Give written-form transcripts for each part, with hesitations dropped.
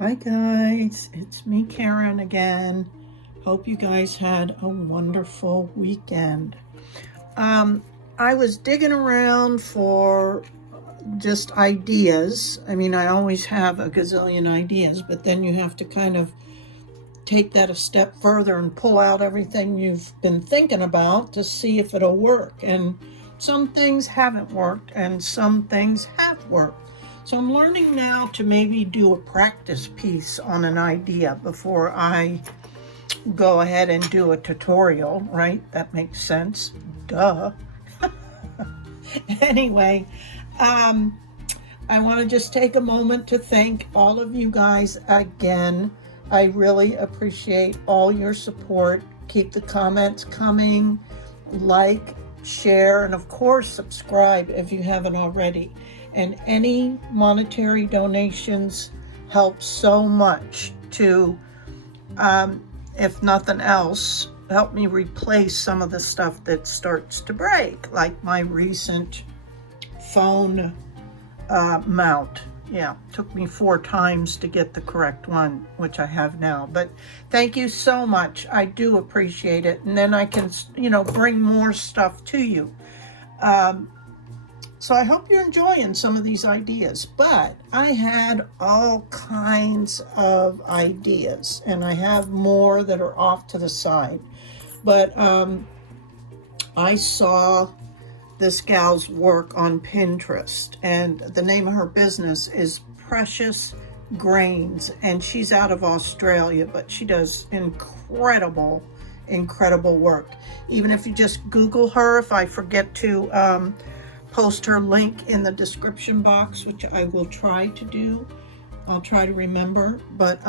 Hi guys, it's me Karen again. Hope you guys had a wonderful weekend. I was digging around for just ideas. I mean, I always have a gazillion ideas, but then you have to kind of take that a step further and pull out everything you've been thinking about to see if it'll work. And some things haven't worked and some things have worked. So I'm learning now to maybe do a practice piece on an idea before I go ahead and do a tutorial, right? That makes sense. Duh. Anyway, I want to just take a moment to thank all of you guys again. I really appreciate all your support. Keep the comments coming, like, share, and of course, subscribe if you haven't already. And any monetary donations help so much to, if nothing else, help me replace some of the stuff that starts to break, like my recent phone mount. Yeah, took me 4 times to get the correct one, which I have now. But thank you so much. I do appreciate it. And then I can, bring more stuff to you. So I hope you're enjoying some of these ideas. But I had all kinds of ideas, and I have more that are off to the side. But I saw this gal's work on Pinterest, and the name of her business is Precious Grains, and she's out of Australia, but she does incredible work. Even if you just Google her, if I forget to post her link in the description box, which I will try to do, I'll try to remember, but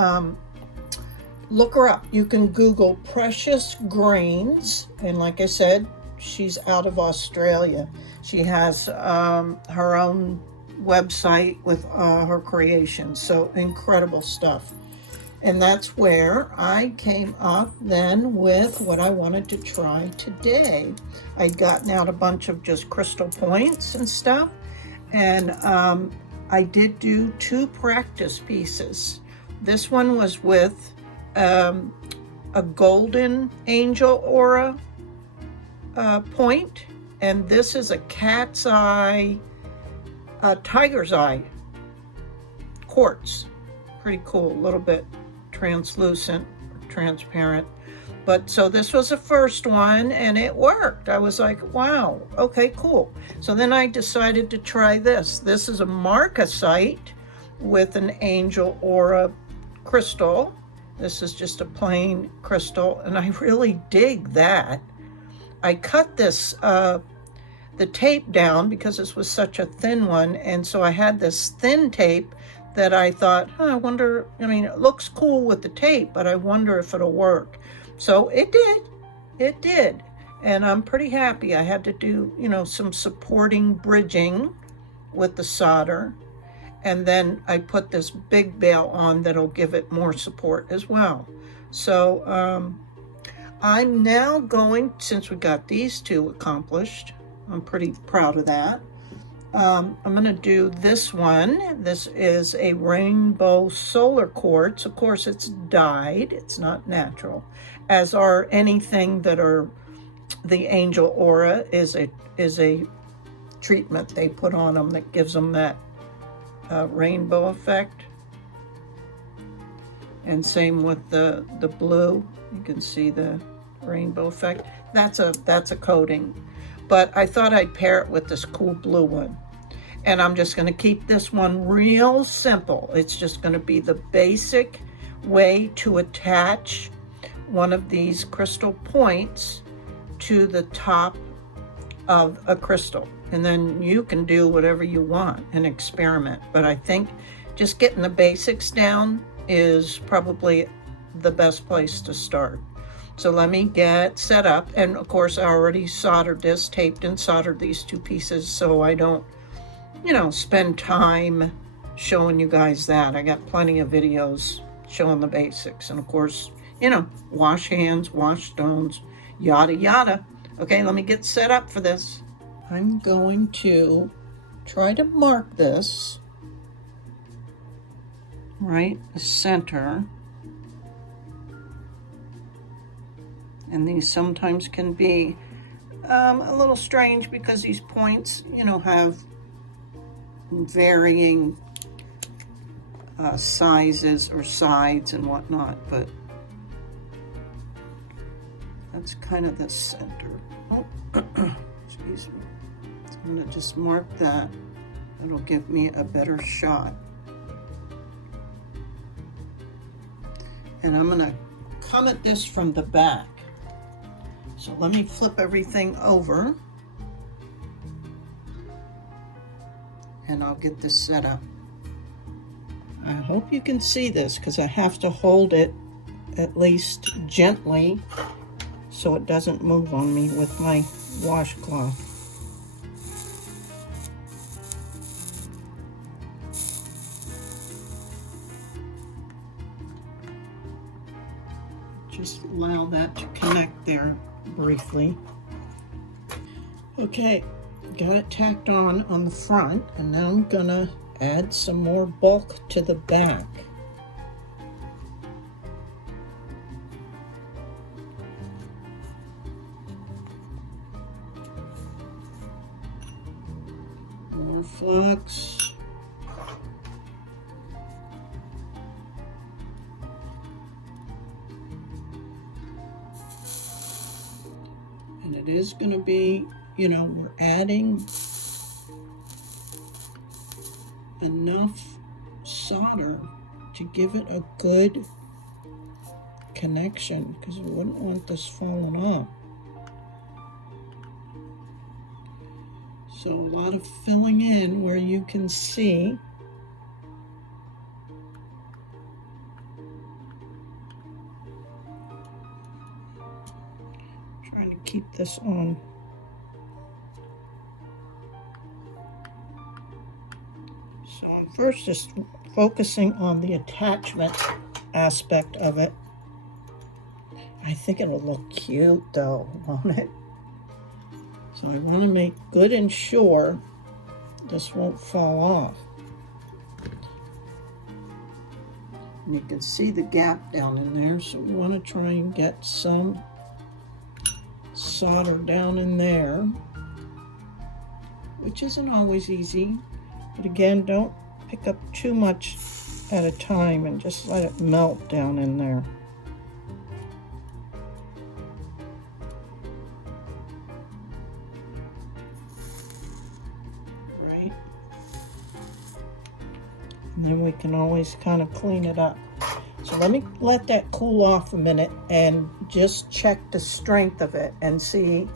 look her up. You can Google Precious Grains, and like I said, she's out of Australia. She has her own website with her creations, so incredible stuff. And that's where I came up then with what I wanted to try today. I'd gotten out a bunch of just crystal points and stuff, and I did do 2 practice pieces. This one was with a golden angel aura point, and this is a cat's eye, tiger's eye quartz. Pretty cool, a little bit translucent, transparent. But so this was the first one, and it worked. I was like, wow, okay, cool. So then I decided to try this. This is a marcasite with an angel aura crystal. This is just a plain crystal, and I really dig that. I cut this, the tape down because this was such a thin one, and so I had this thin tape that I thought, I wonder, it looks cool with the tape, but I wonder if it'll work. So it did, and I'm pretty happy. I had to do, some supporting bridging with the solder, and then I put this big bail on that'll give it more support as well. So, I'm now going, since we got these 2 accomplished, I'm pretty proud of that. I'm going to do this one. This is a rainbow solar quartz. Of course, it's dyed. It's not natural, as are anything that are the angel aura is a treatment they put on them that gives them that rainbow effect. And same with the blue. You can see the rainbow effect. That's a coating. But I thought I'd pair it with this cool blue one. And I'm just going to keep this one real simple. It's just going to be the basic way to attach one of these crystal points to the top of a crystal. And then you can do whatever you want and experiment. But I think just getting the basics down is probably the best place to start. So let me get set up. And of course, I already soldered this, taped and soldered these 2 pieces so I don't, spend time showing you guys that. I got plenty of videos showing the basics. And of course, wash hands, wash stones, yada, yada. Okay, let me get set up for this. I'm going to try to mark this right the center. And these sometimes can be a little strange because these points, you know, have varying sizes or sides and whatnot, but that's kind of the center. Oh, excuse me. So I'm going to just mark that. It'll give me a better shot. And I'm going to come at this from the back. So let me flip everything over and I'll get this set up. I hope you can see this because I have to hold it at least gently so it doesn't move on me with my washcloth. Just allow that to connect there briefly. Okay, got it tacked on the front, and now I'm gonna add some more bulk to the back. More flux. And it is going to be, you know, we're adding enough solder to give it a good connection because we wouldn't want this falling off. So a lot of filling in where you can see. Trying to keep this on. So I'm first just focusing on the attachment aspect of it. I think it'll look cute though, won't it? So I want to make good and sure this won't fall off. And you can see the gap down in there, so we want to try and get some solder down in there, which isn't always easy, but again, don't pick up too much at a time and just let it melt down in there. Right, and then we can always kind of clean it up. So let me let that cool off a minute and just check the strength of it and see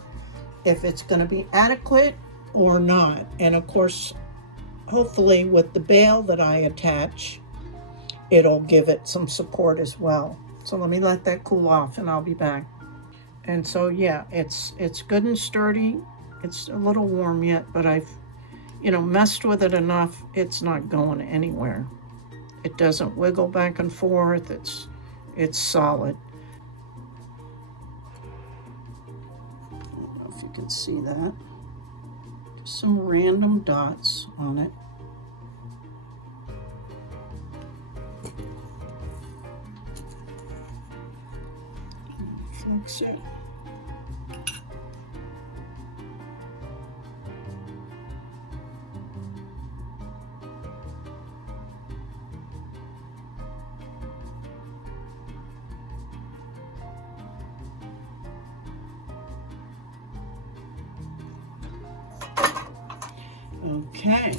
if it's going to be adequate or not. And of course, hopefully with the bail that I attach, it'll give it some support as well. So let me let that cool off and I'll be back. And so yeah, it's good and sturdy. It's a little warm yet, but I've, you know, messed with it enough. It's not going anywhere. It doesn't wiggle back and forth. It's solid. I don't know if you can see that. Just some random dots on it. Fix it. Okay,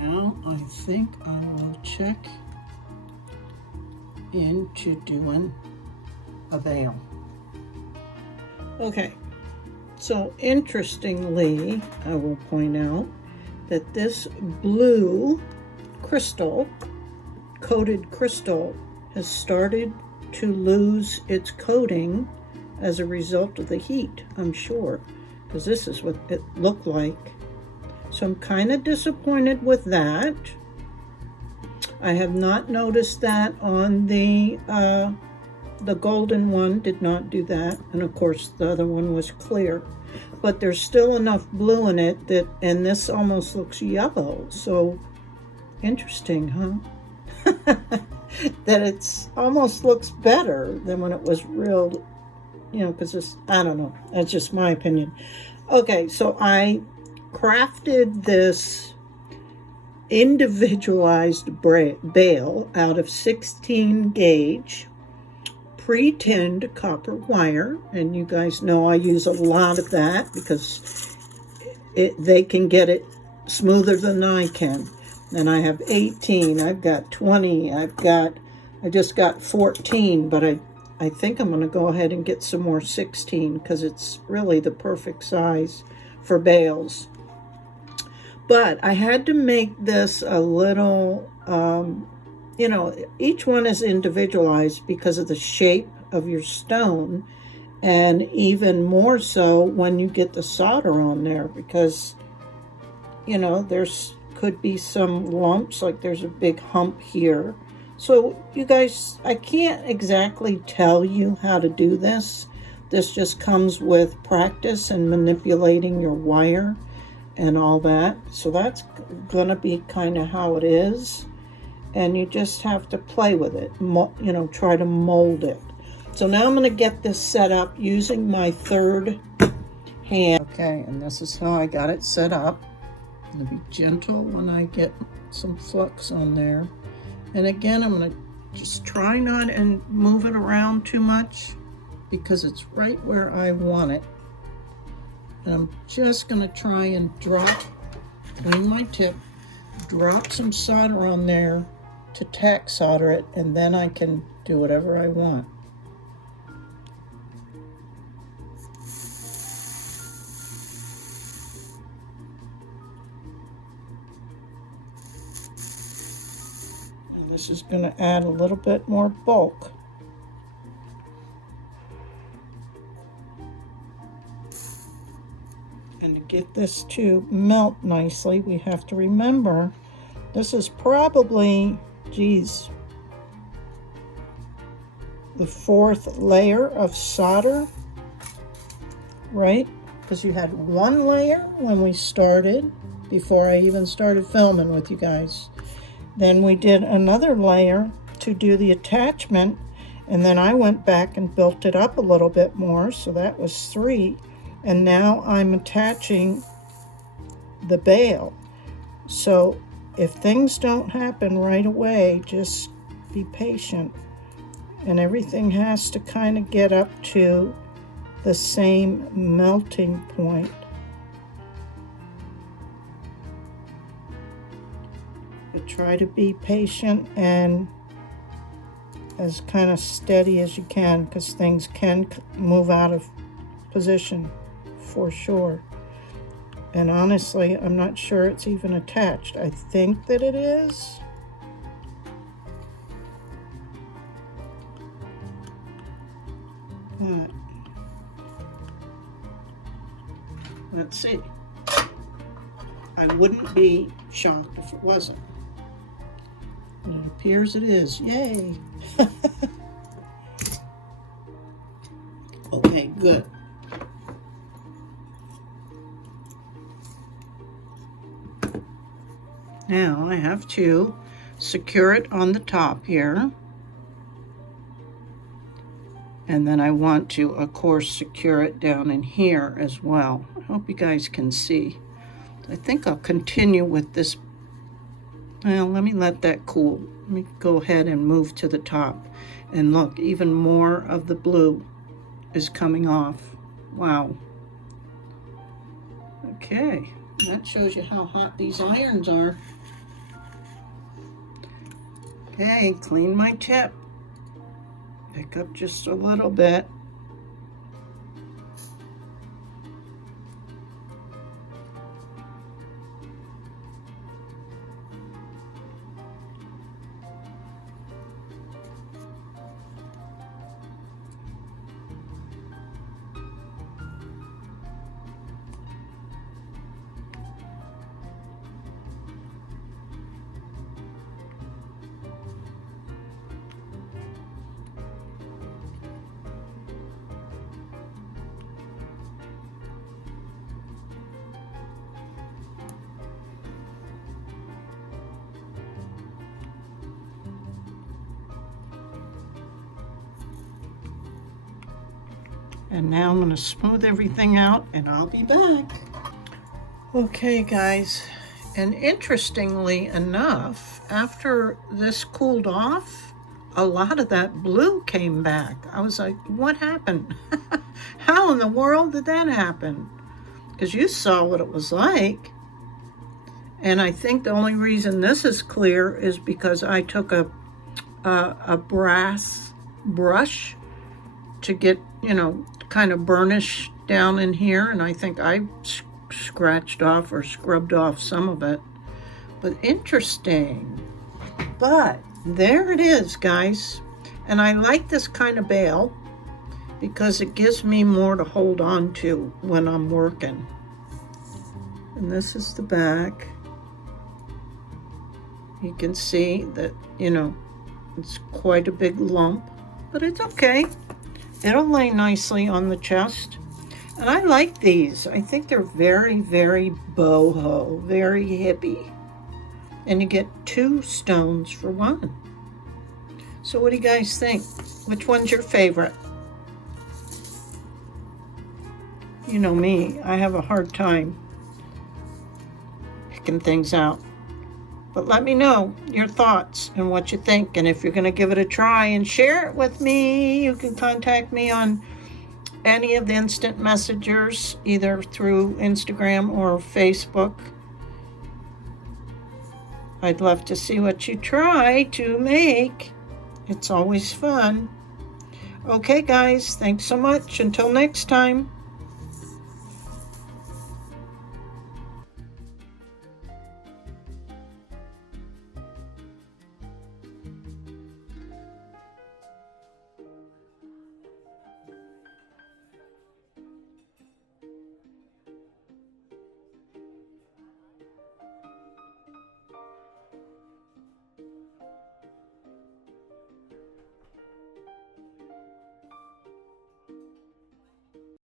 now I think I will check into doing a veil. Okay, so interestingly, I will point out that this blue crystal, coated crystal, has started to lose its coating as a result of the heat, I'm sure, because this is what it looked like. So I'm kind of disappointed with that. I have not noticed that on the golden one, did not do that. And of course the other one was clear, but there's still enough blue in it that, and this almost looks yellow. So interesting, huh? that it's almost looks better than when it was real, you know, because it's, I don't know, that's just my opinion. Okay, so I crafted this individualized bale out of 16 gauge pre-tinned copper wire, and you guys know I use a lot of that because they can get it smoother than I can. And I have 18, I've got 20, I just got 14, but I think I'm going to go ahead and get some more 16 because it's really the perfect size for bales. But I had to make this a little, you know, each one is individualized because of the shape of your stone, and even more so when you get the solder on there, because, you know, there's could be some lumps, like there's a big hump here. So you guys, I can't exactly tell you how to do this. This just comes with practice and manipulating your wire and all that. So that's gonna be kind of how it is, and you just have to play with it, you know, try to mold it. So now I'm gonna get this set up using my third hand. Okay, and this is how I got it set up. I'm gonna be gentle when I get some flux on there. And again, I'm gonna just try not and move it around too much because it's right where I want it. And I'm just gonna try and clean my tip, drop some solder on there to tack solder it, and then I can do whatever I want. And this is gonna add a little bit more bulk. And to get this to melt nicely, we have to remember this is probably, geez, the 4th layer of solder, right? Because you had 1 layer when we started, before I even started filming with you guys. Then we did another layer to do the attachment, and then I went back and built it up a little bit more, so that was 3. And now I'm attaching the bale. So if things don't happen right away, just be patient. And everything has to kind of get up to the same melting point. But try to be patient and as kind of steady as you can, because things can move out of position for sure. And honestly, I'm not sure it's even attached. I think that it is. But let's see. I wouldn't be shocked if it wasn't. And it appears it is. Yay! Okay, good. Now I have to secure it on the top here. And then I want to, of course, secure it down in here as well. I hope you guys can see. I think I'll continue with this. Well, let me let that cool. Let me go ahead and move to the top. And look, even more of the blue is coming off. Wow. Okay, that shows you how hot these irons are. Okay, clean my tip. Pick up just a little bit. And now I'm going to smooth everything out and I'll be back. Okay guys, and interestingly enough, after this cooled off, a lot of that blue came back. I was like, what happened? How in the world did that happen? Because you saw what it was like. And I think the only reason this is clear is because I took a brass brush to get, kind of burnish down in here, and I think I scratched off or scrubbed off some of it. But interesting. But there it is, guys. And I like this kind of bail because it gives me more to hold on to when I'm working. And this is the back. You can see that, it's quite a big lump, but it's okay. It'll lay nicely on the chest. And I like these. I think they're very, very boho, very hippie. And you get 2 stones for 1. So what do you guys think? Which one's your favorite? You know me, I have a hard time picking things out. But let me know your thoughts and what you think. And if you're going to give it a try and share it with me, you can contact me on any of the instant messengers, either through Instagram or Facebook. I'd love to see what you try to make. It's always fun. Okay, guys, thanks so much. Until next time.